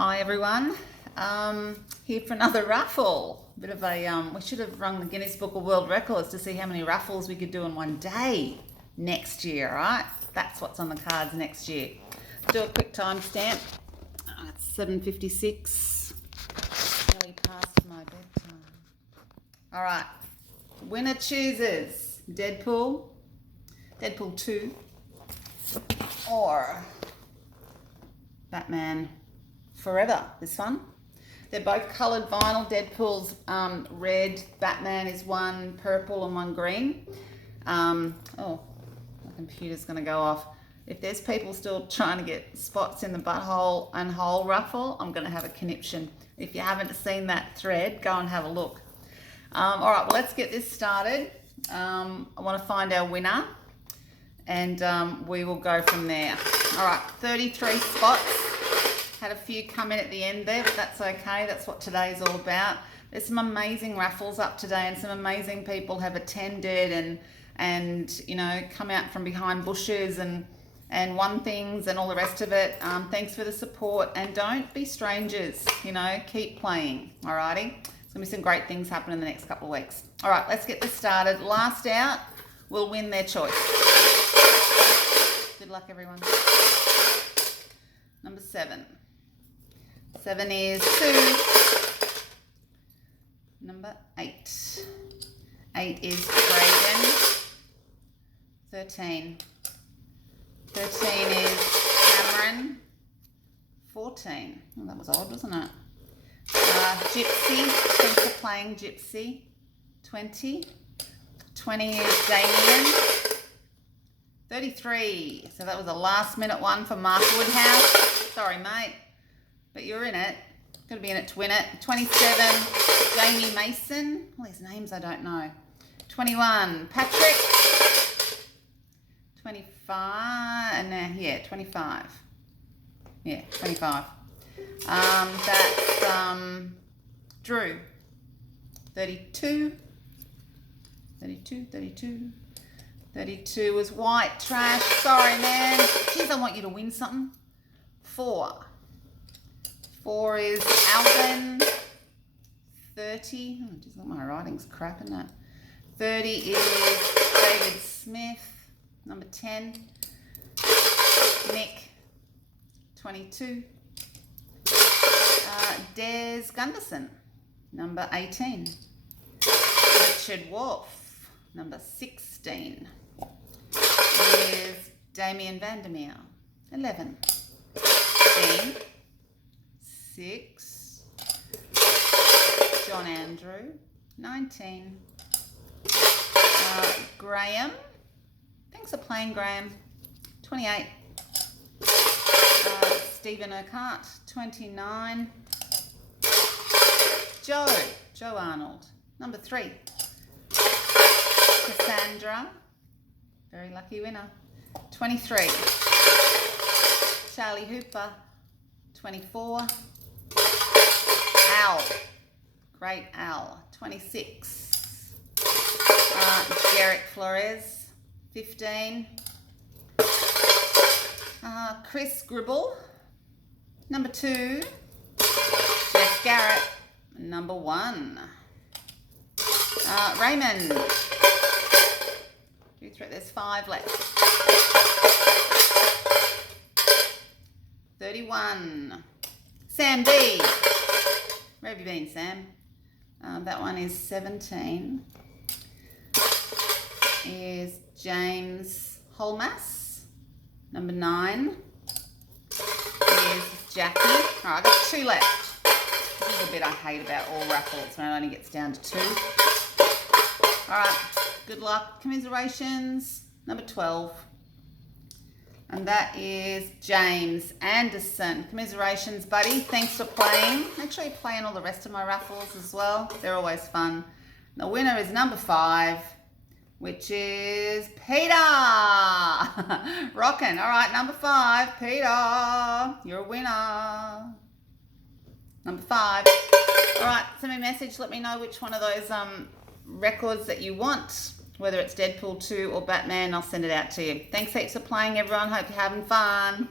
Hi everyone, here for another raffle. Bit of a, we should have rung the Guinness Book of World Records to see how many raffles we could do in one day next year, right? That's what's on the cards next year. Do a quick timestamp. It's 7:56. Nearly past my bedtime. All right, winner chooses Deadpool 2, or Batman Forever, this one. They're both coloured vinyl. Deadpool's red, Batman is one purple and one green. Oh, my computer's going to go off. If there's people still trying to get spots in the butthole and hole raffle, I'm going to have a conniption. If you haven't seen that thread, go and have a look. All right, well, let's get this started. I want to find our winner, and we will go from there. All right, 33 spots. Had a few come in at the end there, but that's okay. That's what today's all about. There's some amazing raffles up today, and some amazing people have attended and you know, come out from behind bushes and won things and all the rest of it. Thanks for the support, and don't be strangers. You know, keep playing. Alrighty, there's gonna be some great things happening in the next couple of weeks. All right, let's get this started. Last out will win their choice. Good luck, everyone. Number 7. 7 is Sue. Number 8. 8 is Braden. 13. 13 is Cameron. 14. Oh, that was odd, wasn't it? Gypsy. Thanks for playing, Gypsy. 20. 20 is Damien. 33. So that was a last minute one for Mark Woodhouse. Sorry, mate, but you're in it. Gotta be in it to win it. 27, Jamie Mason. All these names I don't know. 21, Patrick. 25, and yeah, 25. Yeah, 25. That's Drew. 32. 32 was White Trash. Sorry, man. Jeez, I want you to win something. 4 is Alvin. 30. Oh, geez, my writing's crap, isn't it? 30 is David Smith. Number 10. Nick. 22. Des Gunderson. Number 18. Richard Wolf. Number 16 is Damien Vandermeer. 11. Dean. 6. John Andrew. 19. Graham. Thanks for playing, Graham. 28. Stephen Urquhart. 29. Joe Arnold. Number 3. Cassandra, very lucky winner. 23. Charlie Hooper. 24. Al, great Al. 26. Derek Flores. 15. Chris Gribble. Number 2. Jeff Garrett. Number 1. Raymond. 2, 3, there's 5 left. 31. Sam B. Where have you been, Sam? That one is 17. Is James Holmas. Number 9 is Jackie. All right, I've got 2 left. This is a bit I hate about all raffles, when it only gets down to 2. All right. Good luck. Commiserations, number 12. And that is James Anderson. Commiserations, buddy. Thanks for playing. Make sure you play in all the rest of my raffles as well. They're always fun. The winner is number 5, which is Peter. Rockin'. All right, number 5, Peter. You're a winner. Number 5. All right, send me a message. Let me know which one of those records that you want. Whether it's Deadpool 2 or Batman, I'll send it out to you. Thanks heaps for playing, everyone. Hope you're having fun.